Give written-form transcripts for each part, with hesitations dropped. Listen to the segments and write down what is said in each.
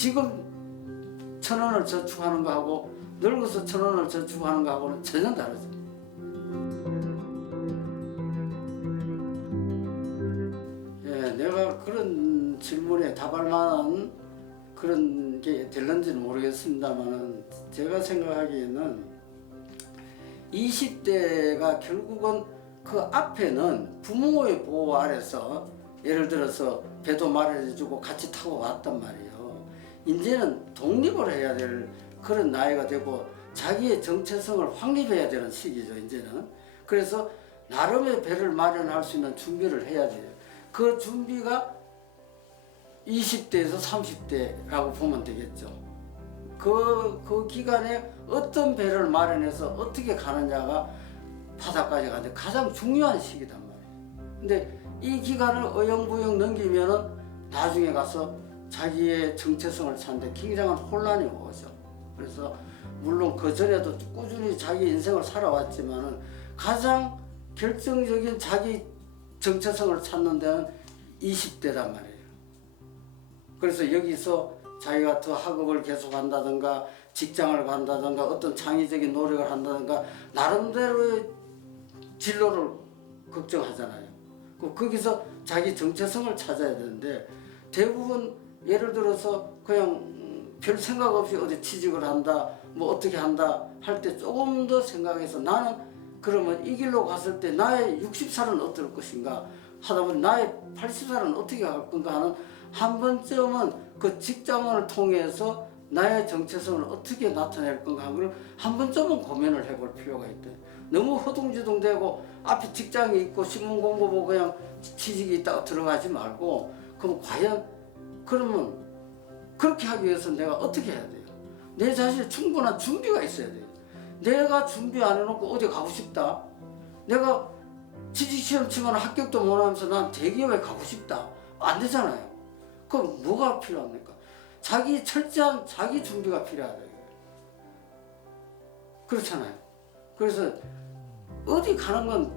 지금 1,000원을 저축하는 거하고 늙어서 1,000원을 저축하는 거하고는 전혀 다르죠. 예, 내가 그런 질문에 답할 만한 그런 게 될는지는 모르겠습니다만은 제가 생각하기에는 20대가 결국은 그 앞에는 부모의 보호 아래서 예를 들어서 배도 마련해주고 같이 타고 왔단 말이에요. 이제는 독립을 해야 될 그런 나이가 되고 자기의 정체성을 확립해야 되는 시기죠, 이제는. 그래서 나름의 배를 마련할 수 있는 준비를 해야 돼요. 그 준비가 20대에서 30대라고 보면 되겠죠. 그 기간에 어떤 배를 마련해서 어떻게 가느냐가 바다까지 가는데 가장 중요한 시기단 말이에요. 근데 이 기간을 어영부영 넘기면은 나중에 가서 자기의 정체성을 찾는데 굉장한 혼란이 오죠. 그래서 물론 그 전에도 꾸준히 자기 인생을 살아왔지만은 가장 결정적인 자기 정체성을 찾는 데는 20대란 말이에요. 그래서 여기서 자기가 더 학업을 계속한다든가 직장을 간다든가 어떤 창의적인 노력을 한다든가 나름대로의 진로를 걱정하잖아요. 거기서 자기 정체성을 찾아야 되는데 대부분 예를 들어서 그냥 별 생각 없이 어디 취직을 한다 뭐 어떻게 한다 할 때 조금 더 생각해서 나는 그러면 이 길로 갔을 때 나의 60살은 어떨 것인가 하다 보니 나의 80살은 어떻게 갈 건가 하는 한 번쯤은 그 직장을 통해서 나의 정체성을 어떻게 나타낼 건가 하는 걸 한 번쯤은 고민을 해볼 필요가 있다. 너무 허둥지둥대고 앞에 직장이 있고 신문 공고 보고 그냥 취직이 있다가 들어가지 말고 그럼 과연 그러면 그렇게 하기 위해서 내가 어떻게 해야 돼요? 내 자신의 충분한 준비가 있어야 돼요. 내가 준비 안 해놓고 어디 가고 싶다. 내가 취직시험 치면 합격도 못하면서 난 대기업에 가고 싶다. 안 되잖아요. 그럼 뭐가 필요합니까? 자기 철저한 자기 준비가 필요하다. 그렇잖아요. 그래서 어디 가는 건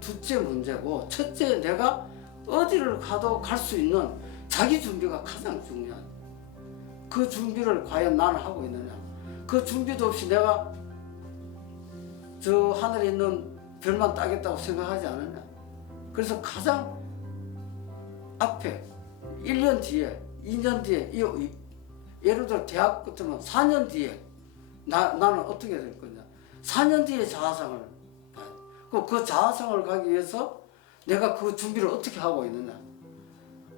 둘째 문제고 첫째 내가 어디를 가도 갈 수 있는 자기 준비가 가장 중요한. 그 준비를 과연 나는 하고 있느냐. 그 준비도 없이 내가 저 하늘에 있는 별만 따겠다고 생각하지 않느냐. 그래서 가장 앞에 1년 뒤에 2년 뒤에 예를 들어 대학 같으면 4년 뒤에 나는 어떻게 될 거냐. 4년 뒤에 자아상을 봐요. 그 자아상을 가기 위해서 내가 그 준비를 어떻게 하고 있느냐.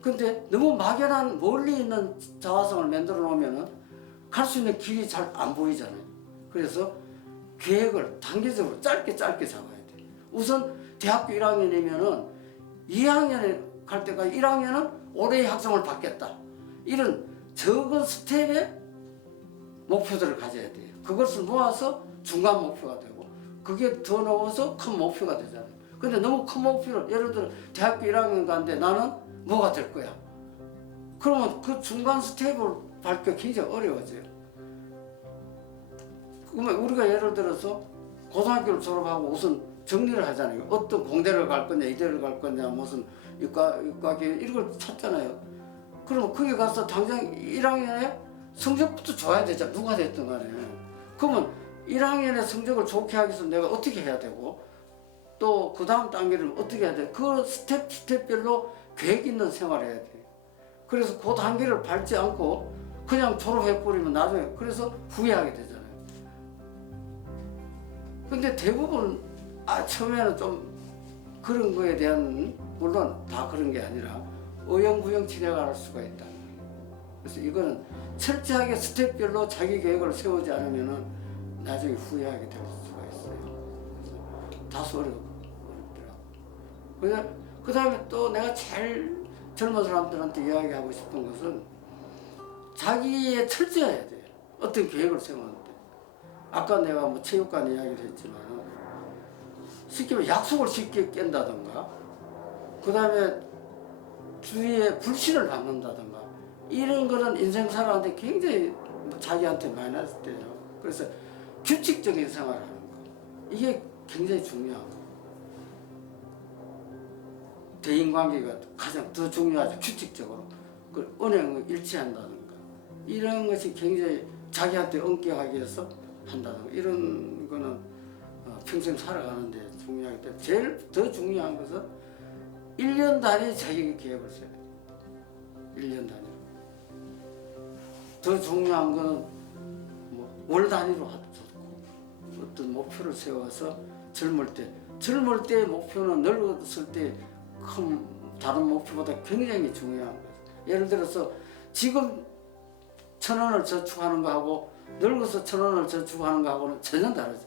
근데 너무 막연한 멀리 있는 자아상을 만들어 놓으면은 갈 수 있는 길이 잘 안 보이잖아요. 그래서 계획을 단계적으로 짧게 잡아야 돼. 우선 대학교 1학년이면은 2학년에 갈 때까지 1학년은 올해의 학점을 받겠다. 이런 적은 스텝의 목표들을 가져야 돼요. 그것을 모아서 중간 목표가 되고 그게 더 넘어서 큰 목표가 되잖아요. 근데 너무 큰 목표를 예를 들어 대학교 1학년 가는데 나는 뭐가 될 거야. 그러면 그 중간 스텝을 밟기가 굉장히 어려워져요. 그러면 우리가 예를 들어서 고등학교를 졸업하고 우선 정리를 하잖아요. 어떤 공대를 갈 거냐, 이대를 갈 거냐, 무슨 육가계 이런 걸 찾잖아요. 그럼 거기 가서 당장 1학년에 성적부터 줘야 되잖아. 누가 됐든 간에. 그러면 1학년에 성적을 좋게 하기 위해서 내가 어떻게 해야 되고 또 그 다음 단계를 어떻게 해야 돼. 그 스텝별로 계획 있는 생활을 해야 돼. 그래서 그 단계를 밟지 않고 그냥 졸업해버리면 나중에 그래서 후회하게 되잖아요. 근데 대부분 처음에는 좀 그런 거에 대한 물론 다 그런 게 아니라 어영부영 진행할 수가 있다. 그래서 이거는 철저하게 스텝별로 자기 계획을 세우지 않으면은 나중에 후회하게 될 수가 있어요. 다소 어렵더라고. 그 다음에 또 내가 제일 젊은 사람들한테 이야기하고 싶은 것은 자기의 철저해야 돼요. 어떤 계획을 세우는데. 아까 내가 뭐 체육관 이야기를 했지만 쉽게 말해 약속을 쉽게 깬다든가 그 다음에 주위에 불신을 받는다든가 이런 거는 인생 살아가는데 굉장히 자기한테 마이너스 돼요. 그래서 규칙적인 생활을 하는 거 이게 굉장히 중요하고 대인관계가 가장 더 중요하죠. 규칙적으로 그 은행을 일치한다든가 이런 것이 굉장히 자기한테 엄격하게 해서 한다든가 이런 거는 평생 살아가는데 중요하기 때문에 제일 더 중요한 것은 1년 단위 자기 계획을 써야 돼요. 1년 단위. 더 중요한 거는 월 단위로 하도 좋고 어떤 목표를 세워서 젊을 때 목표는 늙었을 때 큰 다른 목표보다 굉장히 중요한 거예요. 예를 들어서 지금 1,000원을 저축하는 거하고 늙어서 1,000원을 저축하는 거하고는 전혀 다르죠.